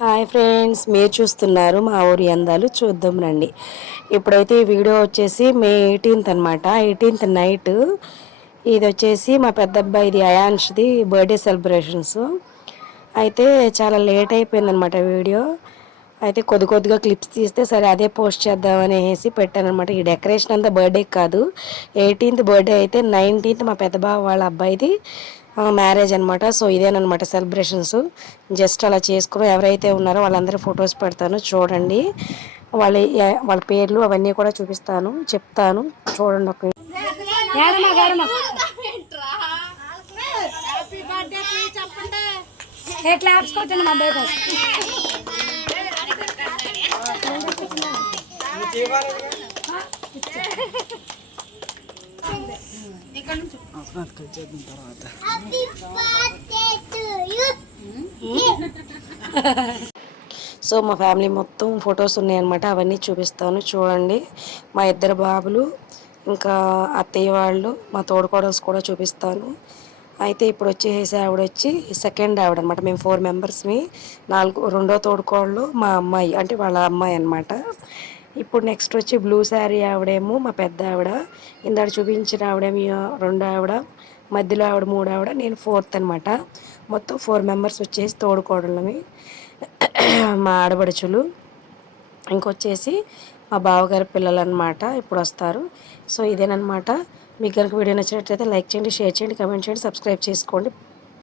Hi friends, మీరు చూస్తున్నారు మా ఊరి అందాలు. చూద్దాం రండి. ఇప్పుడైతే ఈ వీడియో వచ్చేసి మే 18th అనమాట. 18th నైట్ ఇది వచ్చేసి మా పెద్ద అబ్బాయిది అయాన్ష్ది బర్త్డే సెలబ్రేషన్స్. అయితే చాలా లేట్ అయిపోయిందనమాట వీడియో. అయితే కొద్దిగా క్లిప్స్ తీస్తే సరే అదే పోస్ట్ చేద్దాం అనేసి పెట్టానమాట. ఈ డెకరేషన్ అంతా బర్త్డే కాదు, 18th బర్త్డే అయితే 19th మా పెద్ద బావ వాళ్ళ అబ్బాయిది మ్యారేజ్ అనమాట. So ఇదేనమాట celebrations. జస్ట్ అలా చేసుకుని ఎవరైతే ఉన్నారో వాళ్ళందరూ ఫొటోస్ పెడతాను చూడండి. వాళ్ళ వాళ్ళ పేర్లు అవన్నీ కూడా చూపిస్తాను, చెప్తాను చూడండి. ఒక క్లాప్స్ కొట్టండి మా అబ్బాయి కోసం. సో మా ఫ్యామిలీ మొత్తం ఫొటోస్ ఉన్నాయన్నమాట. అవన్నీ చూపిస్తాను చూడండి. మా ఇద్దరు బాబులు, ఇంకా అత్తయ్య వాళ్ళు, మా తోడుకోడల్స్ కూడా చూపిస్తాను. అయితే ఇప్పుడు వచ్చేసి ఆవిడ వచ్చి సెకండ్ ఆవిడ అనమాట. మేము 4 మెంబర్స్మి. రెండో తోడుకోళ్ళు మా అమ్మాయి, అంటే వాళ్ళ అమ్మాయి అనమాట. ఇప్పుడు నెక్స్ట్ వచ్చి బ్లూ శారీ ఆవిడేమో మా పెద్ద ఆవిడ, ఇందాక చూపించిన ఆవిడేమో రెండో ఆవిడ, మధ్యలో ఆవిడ మూడో ఆవిడ, నేను ఫోర్త్ అనమాట. మొత్తం 4 మెంబర్స్ వచ్చేసి తోడుకోడళ్ళమి, మా ఆడబడుచులు. ఇంకొచ్చేసి మా బావగారి పిల్లలు అనమాట, ఇప్పుడు వస్తారు. సో ఇదేనమాట. మీకు కనుక వీడియో నచ్చినట్లయితే లైక్ చేయండి, షేర్ చేయండి, కమెంట్ చేయండి, సబ్స్క్రైబ్ చేసుకోండి.